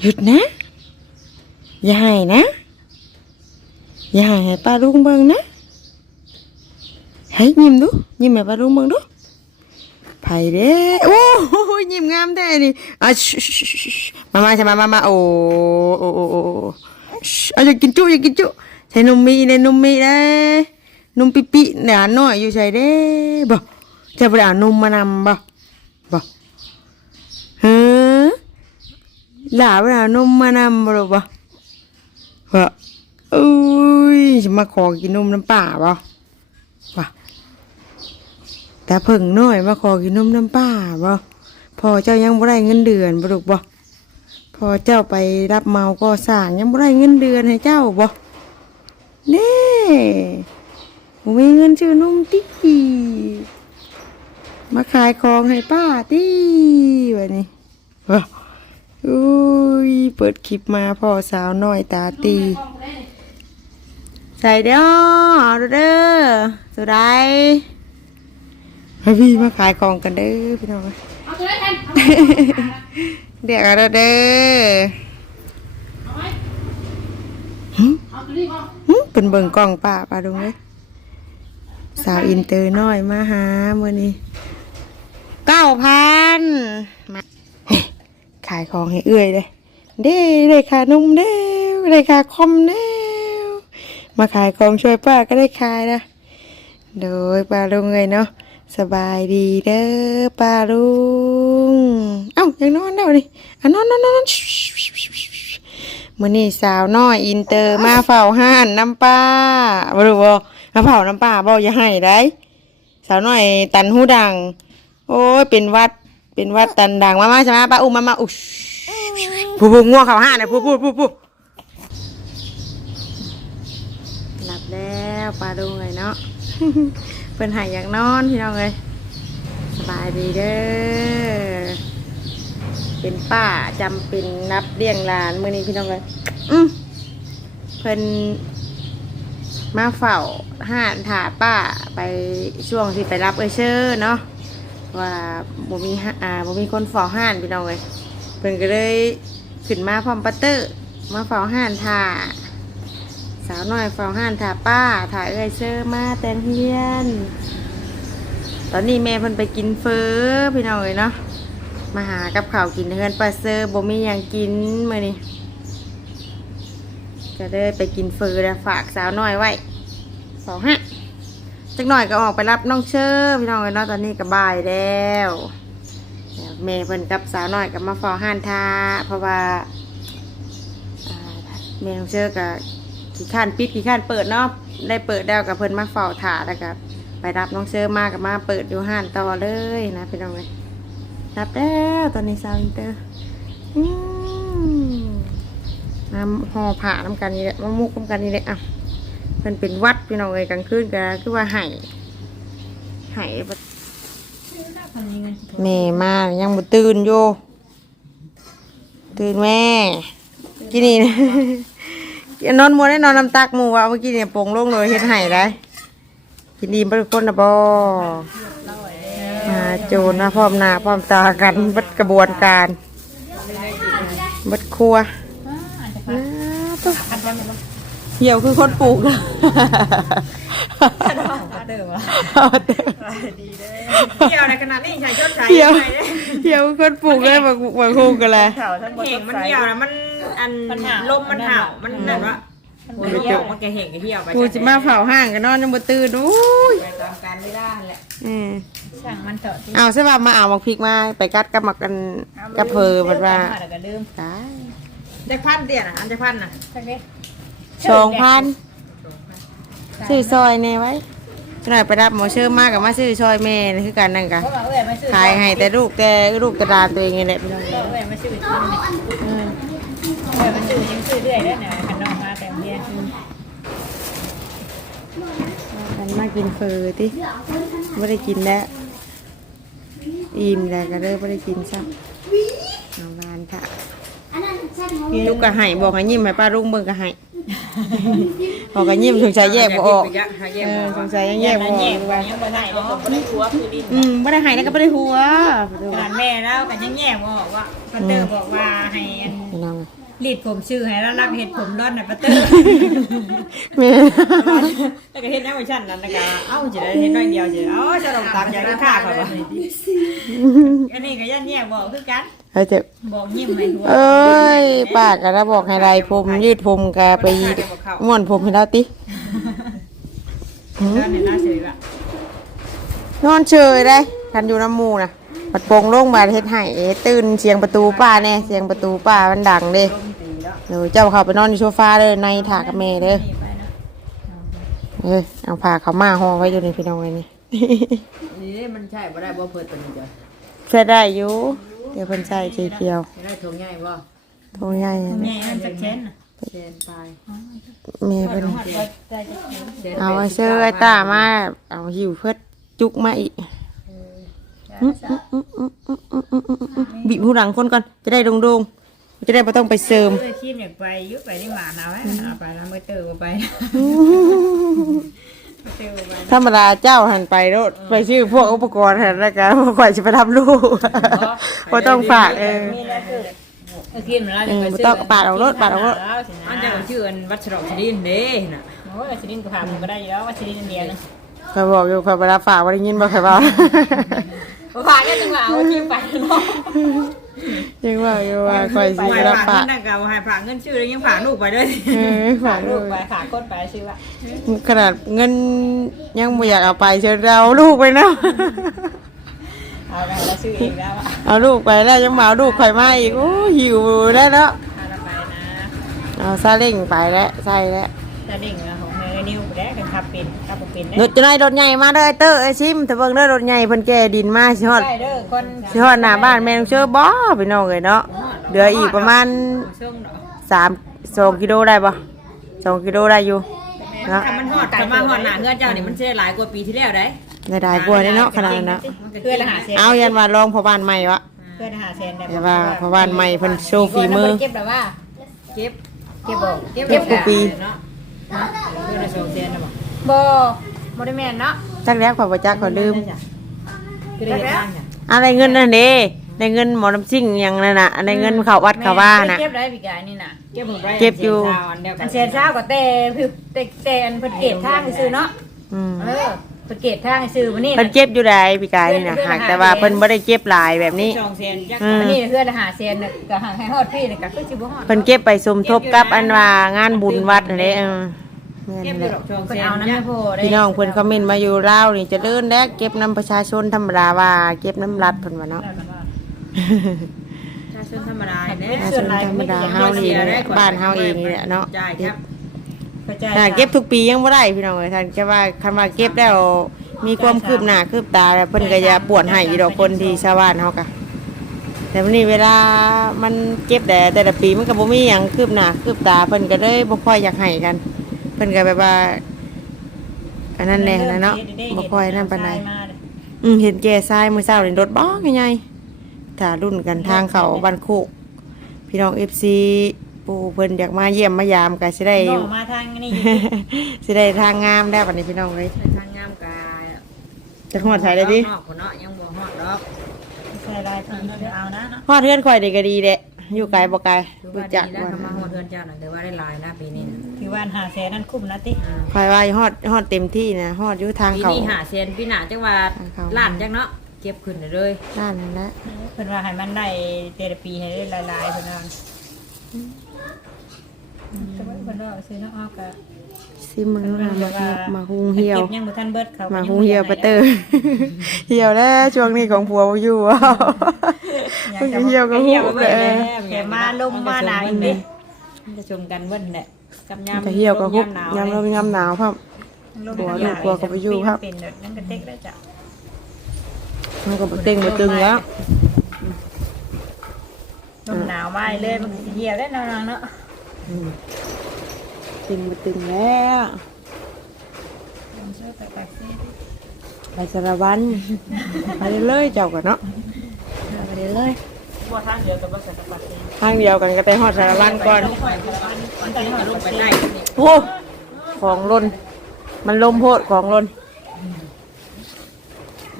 หยุดนะ อย่าให้นะ อย่าให้ให้ป้าลุงเบิ่งนะให้ยิ้มดูยิ้มให้ป้าลุงเบิ่งดูไผเด้โอ้โหยิ้มงามแท้นี่อะชิชิชิชิชิมามาใช่มามามาโอ้โอ้โอ้โอ้โอ้ชิเอาอย่ากินจุอย่ากินจุใส่นมมีเด้นมมีเด้นมปิปิ หนาน้อยอยู่ใส่เด้บ่จะไปเอานมมานำบ่บ่เฮ้อหลาเวลานมมานำบ่หรอบ่ว่าอุ้ยจะมาขอกินนมน้ำป่าบ่ว่าแต่เพิ่งน้อยมาขอกินนมน้ำป่าบ่พอเจ้ายังบ่ได้เงินเดือนบ่ลูกบ่พอเจ้าไปรับเมาก็สร้างยังบ่ได้เงินเดือนให้เจ้าบ่เน่บ่มีเงินซื้อนุ่มติมาขายของให้ป้าติวันนี้ว้า อุ้ยเปิดคลิปมาพ่อสาวน้อยตาตี ใส่เด้อเอาเด้อสุดได้ให้พี่มาขายของกันเด้อพี่น้องเอาตัวได้แทนเอาเดี๋ยวเอาเด้อเด้อเอาไว้หึเอาตัวนี้ก่อนหึเป็นเบิ่งกล้องป้าป้าดูเลยสาวอินเตอร์น้อยมาหาเมื่อนี้เก้าพันมาเฮ้ย ขายของให้เอื้อยเลยเด้ได้ค่านมเด้วได้ค่าคอมเด้วมาขายของช่วยป้าก็ได้ขายนะโดยป้าลุงเลยเนาะสบายดีเด้อป้าลุงเอ้ายังนอนแล้วนี่อะนอนนอนนอนมื่อนี้สาวน้อยอินเตอร์มาเฝ้าห้านน้ำป้าบรู้บ่มาเฝ้าน้ำป้าบ่อย่าให้ได้สาวน้อยตันหูดัง โอ้ยเป็นวัด เป็นวัดตันดังมามาใช่ไหมป้าอุ้มมามาอุ๊ยผู้ผู้ง่วงเขาห้าเนี่ยผู้ผู้ผู้ผู้หลับแล้วปลาดูเลยเนาะเพิ่นใหายอยากนอนพี่น้องเลยสบายดีเด้อเป็นป้าจำเป็นนับเลี้ยงหลานมื้อนี้พี่น้องเลยอืมเพิ่นมาเฝ้าห้านถาป้าไปช่วงที่ไปรับเอเชอร์เนาะ ว่าบ่มีอ่าบ่มีคนเฝ้าห้านพี่น้องเลยเพิ่นก็เลยขึ้นมาพร้อมปัตเตอร์มาเฝ้าห้านถ่าสาวน้อยเฝ้าห้านถ่าป้าถ่าเอ้ยเซอร์มาแตนเฮียน ตอนนี้แม่เพิ่นไปกินเฟอพี่น้องเลยเนาะมาหากับข้าวกินเฮือนป้าเซอร์บ่มีหยังกินมื้อนี้ก็เลยไปกินเฟอแล้วฝากสาวน้อยไว้สองห้า จักหน่อยก็ออกไปรับน้องเชอร์พี่น้องเลยเนาะตอนนี้ก็บ่ายแล้วแม่เพิ่นกับสาวน้อยกับมาฟอห้านทาเพราะว่าอ่าแม่ของเชื่อกับขี้ข้านปิดขี้ข้านเปิดเนาะได้เปิดแล้วกับเพิ่นมาเฝ้าถาแล้วก็ไปรับน้องเชื่อมากับมาเปิดอยู่ห้านต่อเลยนะพี่น้องเลยรับแล้วตอนนี้สาวอินเตอร์น้ำห่อผ่าน้ำกันนี่แหละมะมุกน้ำกันนี่แหละอะ เพิ่นเป็นวัดพี่น้องเลยกลางคืนก็คือว่าไห้ไห้แม่มายังบ่ตื่นอยู่ตื่นแม่กินนี่นะนอนมัวได้นอนน้ำตักหมูว่าเมื่อกี้เนี่ยโปงลงเลยเฮ็ดให้ได้กินดีบ่ทุกคนนะบ่มาโจรนะพร้อมหน้าพร้อมตากันเบัดกระบวนการเบัดครัวน้าตัว เหี่ยวคือคนปลูกนะเดิมวะเอาเด้อเกี่ยวในขนาดนี้ใช้ชดใช้เหี่ยวเหี่ยวคือคนปลูกเลยบางบางคู่กันแหละเข่าทั้งหมดเห่งมันเหี่ยวนะมันอันลมมันเห่ามันนั่นวะมันเหี่ยวมันแกเห่งก็เหี่ยวไปกูจะมาเผาห้างกันนอนยังบ่ตื่นอุ้ยตามการไม่ได้แหละอืมสั่งมันเถอะที่เอาใช่ป่ะมาเอาบักพริกมาไปกัดกับหมักกันกับเพอมันว่าแล้วก็ลืมตายจะพันเตี้ยนะอันจะพันนะสักนิด สองพันซื้อซอยเนี่ยไว้หน่อยไปรับหมอเชื่อมากกับมาซื้อซอยแม่นี่คือกันนั่นกันเพราะว่าเอ้ยมาซื้อขายให้แต่ลูกแต่ลูกกระดานตัวเองนี่แหละพี่น้องเอ้ยมาซื้อกินนี่อืมเอ้ยมาซื้อยังซื้อเรื่อยแล้วเนี่ยขนมมาแต่เพียนมันมากินเฟอติไม่ได้กินแล้วอิ่มแล้วก็เลยไม่ได้กินซ้ำน้องบานค่ะอันนั้นใช่ไหมลูกก็ให้บอกให้ยิ้มให้ป้ารุ่งเบิ่งก็ให้เพอกันยิ้มสงสัยแยกบ่ออกแยกแยเอกอบ่อสอกงสัยยังแยกบ่ออกยังบ่ยังบ่ได้แล้วก็บ่ได้หัวคือดินอืมบ่ได้หายแล้วก็บ่ได้หัวขนาดแม่แล้วก็ยังแย่บ่ออกว่าพัตเตอร์บอกว่าให้อันพี่น้อง รีดผมชื่อให้แล้วรักเห็ดผมร่อนน่ะพัตเตอร์แม่แล้วก็เฮ็ดแนวชั่นนั้นแล้วก็เอ้าสิได้เฮ็ดน้อยเดียวสิเอ้าจะลงตามใจลูกค้าเขาว่าอันนี้ก็ยันแยกบ่คือกันเฮ้ยเจ็บบอกยิ้มให้หัวเอ้ยป้าก็ได้บอกให้ไรผมยืดผมก็ไปม่วนผมให้เราติแล้วเนี่ยน่าเสียละนอนเฉยได้คันอยู่น้ำหมูนะ ปัดโปงลงมาเฮ็ดให้เอ๊ะตื่นเสียงประตูป้าแน่เสียงประตูป้ามันดังเด้ลมตีแล้วเดี๋ยวเจ้าเข้าไปนอนในโซฟาเด้อในถากับแม่เด้อนี่ไปนะเอ้ยเอาผ้าเขามาห่อไว้อยู่ในพี่น้องไว้นี่นี่มันใช่บ่ได้บ่เพิ่นตัวนี้จ้ะใช้ได้อยู่เดี๋ยวเพิ่นใส่สีเขียวได้ทงใหญ่บ่ทงใหญ่อะแม่มันจะเช่นน่ะเชนปลายแม่เพิ่นฮอดว่าได้จะเช่นเอาไว้เสื้อไอ้ตามาเอาหิวเพิ่นจุกมาอีก บีบหูหลังคนก่อนจะได้โดงๆจะได้ไม่ต้องไปเสริมเออชีพอยากไปอยุบไปนี่หมาหนาวให้เอาไปแล้วไม่เตอบ่ไปไม่เตอบ่ไปธรรมดาเจ้าหันไปรถไปชื่อพวกอุปกรณ์หันแล้วกันข่อยจะไปทำลูกก็ต้องฝากเออนี่แหละคือเออกินแล้วเออบ่ต้องปาดเอารถปาดเอารถอันจะก็ชื่ออันวัดฉลองชดินเด้น่ะโอ้ยสิรินก็พาผมก็ได้อยู่แล้วว่าสิรินเดียวนึงข่อยบอกอยู่ข่อยเวลาฝากว่าได้ยินบ่ข่อยบอก บ่พาแค่จังหวะเอาที่ไปเนาะยังว่าอยู่ว่าข่อยสิไปเวลาฝาฝากกเงินนั่นก็บ่ให้ฝากเงินชื่อแล้วยังฝากลูกไปด้วยเออฝาฝากกลูลูกกไปฝากคนไปชื่อว่าขนาดเงินยังบ่อยากเอาไปเชิญเราลูกไปเนาะเอาไปแล้วชื่อเองแล้วอะเอาลูกไปแล้วยังมาเอาลูกข่อยมาอีกโอ้หิวแล้วเนาะเอาละไปนะเอาซาเล้งไปแล้วใช่แล้วจะดิ่งของเนยนิ้วแรกกันขับ เป็นขับเป็นรถจะน้อยรถใหญ่มาเด้อไอ้เตอร์ไอ้ซิมถ้าเบิ่งเด้อรถใหญ่เพิ่นแก่ดินมาสิฮอดได้เด้อคนสิฮอดหน้าบ้านแม่นองเชื่อบ่พี่น้องเอ้ยเนาะเหลืออีกประมาณช่วงเนาะสามสองกิโลได้บ่สองกิโลได้อยู่เนาะถ้ามันฮอดถ้ามาฮอดหน้าเฮือนเจ้านี่มันสิได้หลายกว่าปีที่แล้วได้ได้ได้กว่าได้เนาะขนาดนั้นเนาะเพื่อนหาเซนเอายันว่าลองพ่อบ้านใหม่วะเพื่อนหาเซนได้แต่ว่าพ่อบ้านใหม่เพิ่นโชว์ฝีมือเก็บแบบว่าเก็บเก็บบ่เก็บเก็บกูปีเนาะฮะเพื่อนละสองแสนน่ะบ่ บ่บ่ได้แม่นเนาะจักแล้วข่อยบ่จักข่อยลืม คือได้เฮ็ดทางจ้ะอะไรเงินนั่นเด้ได้เงินหมอน้ำซิ่งหยังนั่นน่ะได้เงินเข้าวัดเข้าว่าน่ะเก็บได้ปีกายนี่น่ะ เก็บหมดไว้เก็บอยู่เสีชาวอันเดียวกัอันนเซนเช้าก็แต่คือแต่แต่อันเพิ่นเก็บทางซื้อเนาะอืมเออเพิ่นเก็บทางซื้อมื้อนี้เพิ่นเก็บอยู่ได้พี่กายนี่นะหากแต่ว่าเพิ่นบ่ได้เก็บหลายแบบนี้ สองแสนจักอืม มื้อนี้เพื่อนหาเซนน่ะก็หาให้ฮอดพี่น่ะก็คือสิบ่ฮอดเพิ่นเก็บไปสมทบกับอันว่างานบุญวัดนั่นแหละเออ แม่เก็บนอแหยู่ละดอกสองแสเพิ่นนเอานำให้พ่อได้พี่น้องเพิ่นคอมเมนต์มาอยู่ลาวนี่เจะเดินแลกเก็บน้ำประชาชนธรรมดาว่าเก็บน้ำรัฐเพิ่นว่าเนาะ ถ้าชนธรรมดาเนี่ยประชาชนธรรมดาเฮานี่แหละบ้านเฮาเองนี่แหละเนาะจ่ายครับถ้าเก็บทุกปียังบ่ได้พี่น้องเอ้ยท่านแค่ว่าคันว่าเก็บแล้วมีความคืบหน้าคืบตาแล้วเพิ่นก็จะปวดให้อยู่ดอกคนที่ชาวบ้านเฮาก็แต่วันนี้เวลามันเก็บแต่แต่ละปีมันก็บ่มีหยังคืบหน้าคืบตาเพิ่นก็เลยบ่ค่อยอยากให้กัน เพิ่นก็แบบว่าอันนั้นแหละนะเนาะบ่ค่อยนั่นปานใดอืมเห็นแก่ทรายมื้อเช้านี่รถบ้องใหญ่ๆถ้ารุ่นกันทางเขาบ้านโคกพี่น้อง FC ปู่เพิ่นอยากมาเยี่ยมมายามก็สิได้น้องมาทางนี้สิได้ทางงามได้บัดนี้พี่น้องเอ้ยทางงามกายจะฮอดใส่ได้ดินอกคนเนาะยังบ่ฮอดดอกใส่ลายทีเอานะเนาะฮอดเฮือนข่อยนี่ก็ดีเด้อยู่ไกลบ่ไกลคือรู้ว่าจักดีแล้วว่าทำมาฮอดเดือนเจ้าน่ะแต่ว่าได้หลายนะปีนี้ นะถือว่าหาแสนนั่นคุ้มนะติอ่าข่อยว่าฮอดฮอดเต็มที่นะฮอดอยู่ทางปีเขา นี้หาเซนปีหน้าจังว่าทางเขา ล้านจังเนาะเก็บขึ้นเลยด้านนั้นแหละเพิ่นว่าให้มันได้แต่ละปีให้ได้หลายๆเพิ่นว่าแต่ว่าเพิ่นว่าซื้อน้องออกก็ซิมึงมามามาหุงเหี่ยว เก็บยังบ่ทันเบิดเขามามาหุงเหี่ยวปะเตอร์เหี่ยวแล้วช่วงนี้ของผัวบ่อยู่อะเพิ่งจะเหี่ยวก็หุบเลยเออ แกมาลมมาหนาวอีกดิจะชมกันเบิ่นแหละ กับยามจะเหี่ยวก็หุบยามยามลมยามหนาวครับ กลัวลูกกลัวก็ไปอยู่ครับ เป็นแบบนั้นก็เต็กได้จ้ะมันก็บ่เต็งบ่ตึงแล้วลมหนาวมาเลยมันก็สิเหี่ยวได้นอนๆเนาะอืมตึงบ่ตึงแล้วช่วยไปปักซี่ไปสารวันไปเลยเจ้าก็เนาะไปเลยบ่ทางเดียวกับบ่ใส่ปักซี่ทางเดียวกันก็ไปฮอดสารวันก่อน ไปสารวัตรไปมันจะลงไปได้โอ้ของลนมันลมโพดของลน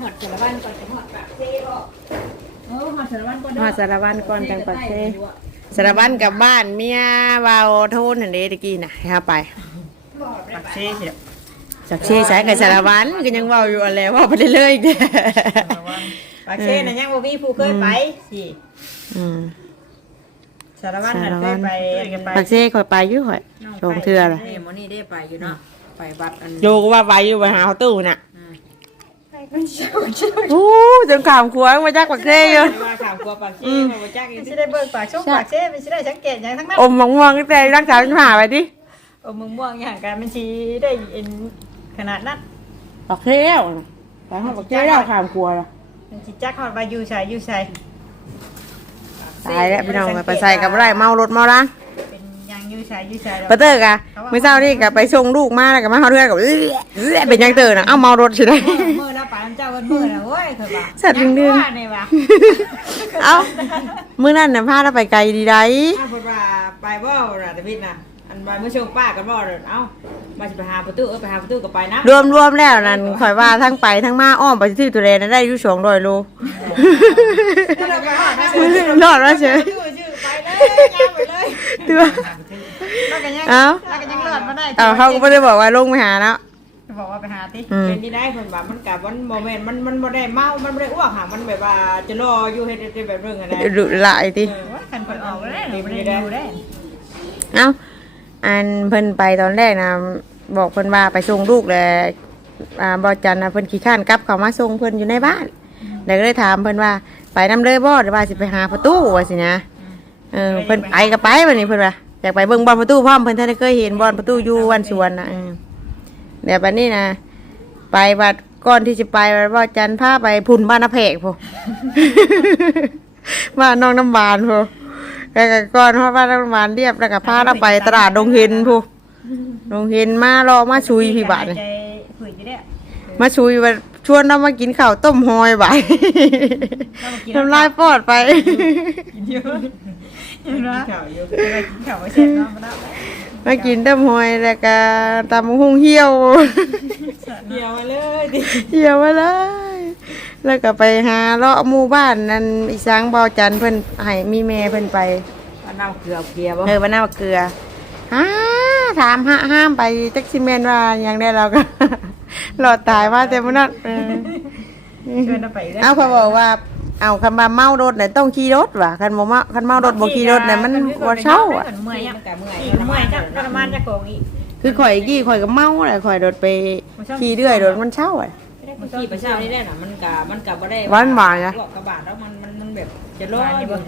หอดสารวันก่อนจะหอดปากเซ่ออกเออหอดสารวันก่อนมาสารวันก่อนจังปัดเซสารวันกลับบ้านเมียวาวโทนหันเดตะกี้น่ะให้เขาไปปักเซ่เสียจากเช่ใช้กับสารวันก็ยังเว่าอยู่อะไรว่าไปเรื่อยๆอีกเด้อปักเซ่น่ะยังบ่มีผู้เคยไปสิอืมสารวัตรน่ะเคยไปกันไปปักเซ่คอยไปอยู่ข่อยชงเทื่อละนี่มอนี่ได้ไปอยู่เนาะไปวัดอันโยก็ว่าไปอยู่ไปหาเขาตู้น่ะโอ้จนขามขวางมาจากปักเซ่อยู่ว่าข่าวกลัวปากเซ่มาบ่จักอีสิได้เบิ่งปากช่องปากเซ่ไม่สิได้สังเกตหยังทั้งนั้นอมมะม่วงตั้งแต่รักษาปัญหาไปดิโอ้มึงม่วงอย่างกันมันสิได้เอ็นขนาดนั้นปักเซ่แล้วไปห้องปักเซ่แล้วขามขวางละมันสิจักฮอดว่าอยู่ใส่อยู่ใส่ ตายแล้วพี่น้องไปใส่กับไรเมารถเมาล้างเป็นหยังอยู่ใส่อยู่ใส่แล้วปะเตอร์กะเมื่อเช้านี่กะไปส่งลูกมาแล้วก็มาเฮาเรือนกับเอื้อเอื้อเป็นยังเตอร์นะเอ้าเมารถใช่ไหมมื้อละปานเจ้าเอิ้นมื้อน่ะโอ้ยเคยว่าสัตว์เดือนๆว่านี่ว่าเอ้ามื้อนั้นน่ะพาเราไปไกลดีไดอ้าวเพิ่นว่าไปบ่ล่ะตะบิดน่ะ อันไปเมื่อช่วงป้ากันบ่เอ้ามาสิไปหาประตูเออไปหาประตูก็ไปนะรวมรวมๆแล้วนั่นข่อยว่าทั้งไปทั้งมาอ้อมไปที่ตัวแลนั้นได้อยู่200โลรอดแล้วเฉยชื่อชื่อไปเลยย่างไปเลยตัวแล้วก็ยังเอ้าแล้วก็ยังรอดมาได้เอ้าเขาก็ไม่ได้บอกว่าลงไปหาเนาะบอกว่าไปหาติอืมเป็นที่ได้เพิ่นว่ามันกับมันบ่แม่นมันมันบ่ได้เมา มันบ่ได้อ้วกหามันแบบว่าจะรออยู่เฮ็ดได้แบบเรื่องอะไรดุหลายติว่าคันเพิ่นออกแล้วนี่บ่ได้อยู่ได้เอ้า อันเพิ่นไปตอนแรกนะบอกเพิ่นว่าไปส่งลูกแล้วอ่าบ่จันนะเพิ่นขี้ข้านกลับเขามาส่งเพิ่นอยู่ในบ้านแล้วก็เลยถามเพิ่นว่าไปนํเลยบ่หรือว่าสิไปหาประตูว่าสินะเออเพิ่นไปก็ไปบัดนี้เพิ่นว่าอยากไปเบิ่งบอลประตูพร้อมเพิ่นท่านเคยเห็นบอลประตูอยู่วันสวนนะเดี๋ยวบัดนี้นะไปบัดก่อนที่จะไปบัดบ่จันพาไปพุ่นบ้านนาเพกพุ่นบ้านน้องน้ำบานพุ่น แล้วก็ก่อนเพราะว่าน้ำมันเรียบแล้วก็พาเราไปตลาดดงเห็นผู้ดงเห็นมารอมาชุยพี่บาทเลยใจคุยอยู่เนี่ยมาชุยว่าชวนเรามากินข้าวต้มหอยบาทน้ำลายปอดไปกินเยอะเห็นไหมข่าวอยู่ไปกินข้าวไม่เสร็จเนาะมาแล้วมากินต้มหอยแล้วก็ตำหุ่งเหี่ยวเดี๋ยวมาเลยดิเหี่ยวมาเลย แล้วก็ไปหาเลาะหมู่บ้านนั่นอีสางเบาจันทร์เพิ่นให้มีแม่เพิ่นไปว่าน้ำเกลือเกลียบ่เออวันหน้าเกลือฮ่าถามห้าห้ามไปแท็กซี่แมนว่ายังได้เราก็หลอดตายว่าแต่มื่อนั้นเออชวนเราไปได้เอาเขาบอกว่าเอาคันมาเมารถเนี่ยต้องขี่รถว่ะคันบ่เมาคันเมารถบ่ขี่รถเนี่ยมันบ่เช่าอะเมื่อยมันก็เมื่อยอีกเมื่อยจักทรมานจักโกงอีกคือข่อยกี้ข่อยก็เมาแหละข่อยรถไปขี่เรื่อยรถมันเช่าอะเมื่อกี้ประชานี่แน่น่ะมันก็มันก็บ่ได้หวานหวานนะอ้วกกระบาดแล้วมันมันมันแบบจะรออยู่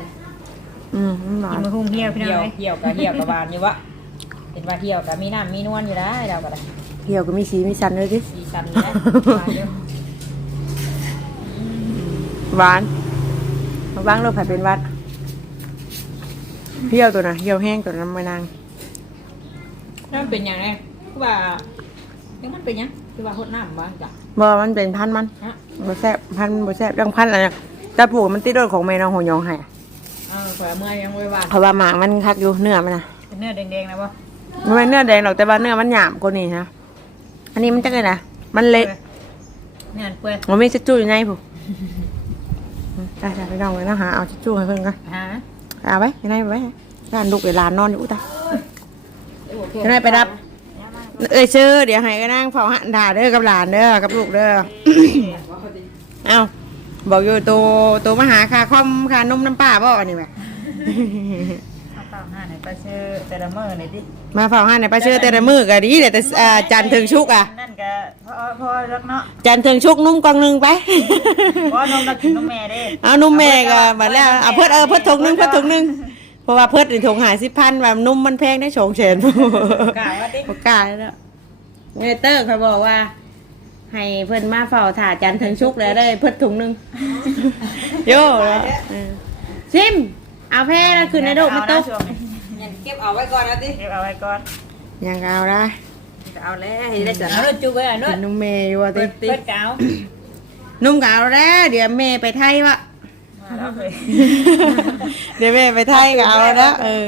อืมมันหวากินนมือหุ้มเหี่ยวพี่น้เหี่อยวงเลยเหี่ยวก็เหี่ยวกระบาดอยู่วะเป็นว่าเหี่ยวก็มีน้ำมีนวลอยู่ได้เราก็ได้เที่ยวก็มีสีมีสันเลยดิสีสันอยู่ได้มาเยอะหวานมาบ้างรถไผเป็นหวัดเที่ยวตัวน่ะเที่ยวแห้งตัวนั้นไม่นางแล้วมันเป็นอย่างไรคือว่ายังมันเป็นหยัง คือว่าหดน้ำบ้างจ้ะ บ่มันเป็นพันธุ์มันฮะ บ่แซ่บพันธุ์บ่แซ่บเรื่องพันธุ์อะไรเนี่ยแต่ปลูกมันติดรถของแม่น้องหัวยองให้อะเออข่อยเมื่อยยังไม่ว่าเพราะว่าหมากมันคักอยู่เนื้อมันนะเป็นเนื้อแดงๆนะบ่ มันไม่เนื้อแดงหรอกแต่ว่าเนื้อมันหยาบกว่านี้นะอันนี้มันจะไงนะมันเละ เนื้อเปื่อยมันไม่ชิจูอยู่ในผู้ ได้ได้ไปน้องเลยนะหาเอาชิจูให้เพิ่นกันฮะเอาไว้ยังไงไว้ร้านลูกเดี๋ยวร้านนอนอยู่อุ้ยตายยังไงไปรับ เอ้ยชื่อเดี๋ยวให้ก็นั่งเฝ้าหันด่าเด้อกับหลานเด้อกับลูกเด้อ เอาบอกอยู่ตัวตัวมาหาค่าคอมค่านมน้ำป้าบ่อันนี้แหมข้าวเปล่าห้าไหนปลาเชื่อแต่ละมื้อไหนดิมาเฝ้าหันในป้าเชื่อแต่ละมือก็ดีแต่แต่อ่าจันทร์ถึงชุกอะ นั่นก็พอพอรักเนาะจันทร์ถึงชุกนุ่มกล่องหนึงไปเพราะนมเรากินนมแม่เด้เอานุ่มแม่ก็มาแล้วเอาเพิ่นเออเพิ่นถุงหนึงเพิ่นถุงหนึงเพ ราะว่าเพิ่นนี่ถุงหาสิพันแบบนุ่มมันแพงได้โฉงเฉนกล่าวว่าดิบ่กล้าแล้วเงยเตอร์เขาบอกว่า ให้เพิ่นมาเฝ้าถ่าจันทร์ถึงชุกแล้วได้เพิ่นถุงหนึงโย่แล้วเออซิม เอาแพ้แล้วคืนในโดกมันตกยังเก็บเอาไว้ก่อนนะดิเก็บเอาไว้ก่อนยังเอาได้เอาแล้วให้ได้จัดเอารถจุกไว้อะเป็เนาะนนุ่มเมย์อยู่ว่าติเปิดกาวนุ่มก็เอาแล้วเดี๋ยวเมย์ไปไทยวะ มาแล้วเลยเดี๋ยวเมย์ไปไทยก็เอาแล้วเออ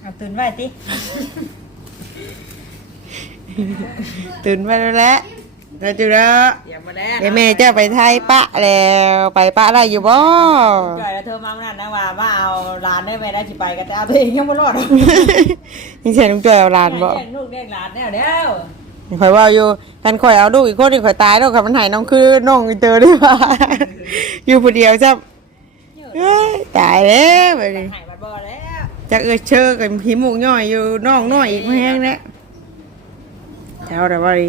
เอาตุนไว้ติตื่นมาแล้วแหละแล้วจุดแล้วอย่ามาแล้เดี๋ยวแม่จะไปไทยปะแล้วไปปะได้อยู่บ่จ่อยแล้วเธอมาเมื่อนั้นนะว่าว่าเอาหลานได้ไหมได้สิไปก็จะเอาตัวเองยังบ่รอดนี่เสียลุงจอยเอาหลานบ่เลี้ยงลูกเลี้ยงหลานแน่เด้อข่อยว่าอยู่กันข่อยเอาลูกอีกคนนี่ข่อยตายแล้วค่ะมันใหายน้องคือน้องอีเตอร์ด้วยว่าอยู่ผู้เดียวจ้ะ เอ้ยตายแล้วไปดิหายบัดบ่แล้วจักเอ้ยเชื่อกันผีหมูกย่อยอยู่น้องน้อยอีกแห้งแล้วเจ้าแต่ว่าดิ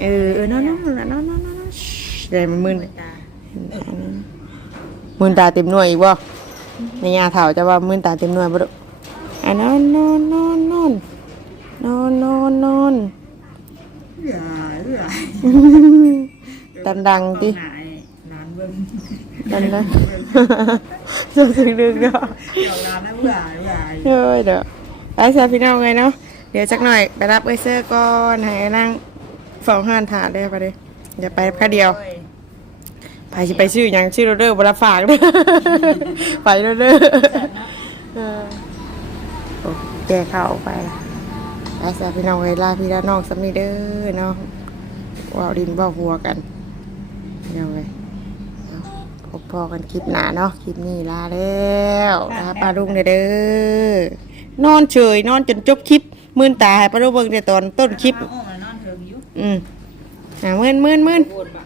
เออเออน้องน้องน้องน้องน้องน้องเดี๋ยวมันมึนตามึนตาเต็มหน่วยอีกบ่ในยาเถาจะว่ามึนตาเต็มหน่วยบ่ดุอะนอนนอนนอนนอนนอนนอนนอนอย่าอย่าตันดังติหายหลานเบิ่ง ตันดังจะถึงดึกเนาะเดี๋ยวหลานนะเบื่อเบื่อเฮ้ยเด้อไปซะพี่น้องเลยเนาะเดี๋ยวจักหน่อยไปรับเอ้ยเซอร์ก่อนให้นั่งเฝ้าห้านถาดได้ปะเด้อย่าไปแค่เดียวไปสิไปชื่อหยังชื่อโรเดอร์บราฝากเด้อไปโรเดอร์เออโอ้แกเข้าไปละไปสาพี่น้องเวลาพี่ละน้องสำนีเด้อเนาะว่าวดินว่าวหัวกันพี่น้องเลยเอา พบพอกันคลิปหน้าเนาะคลิปนี้ลาแล้วลาปลาลุงเด้อเด้อนอนเฉยนอนจนจบคลิปมื่นตาให้ปลาลุงเบิ่งแต่ตอนต้นคลิปอ้อมนอนเถิงอยู่อืมอ่ามื่นมื่นมื่นปวดบ่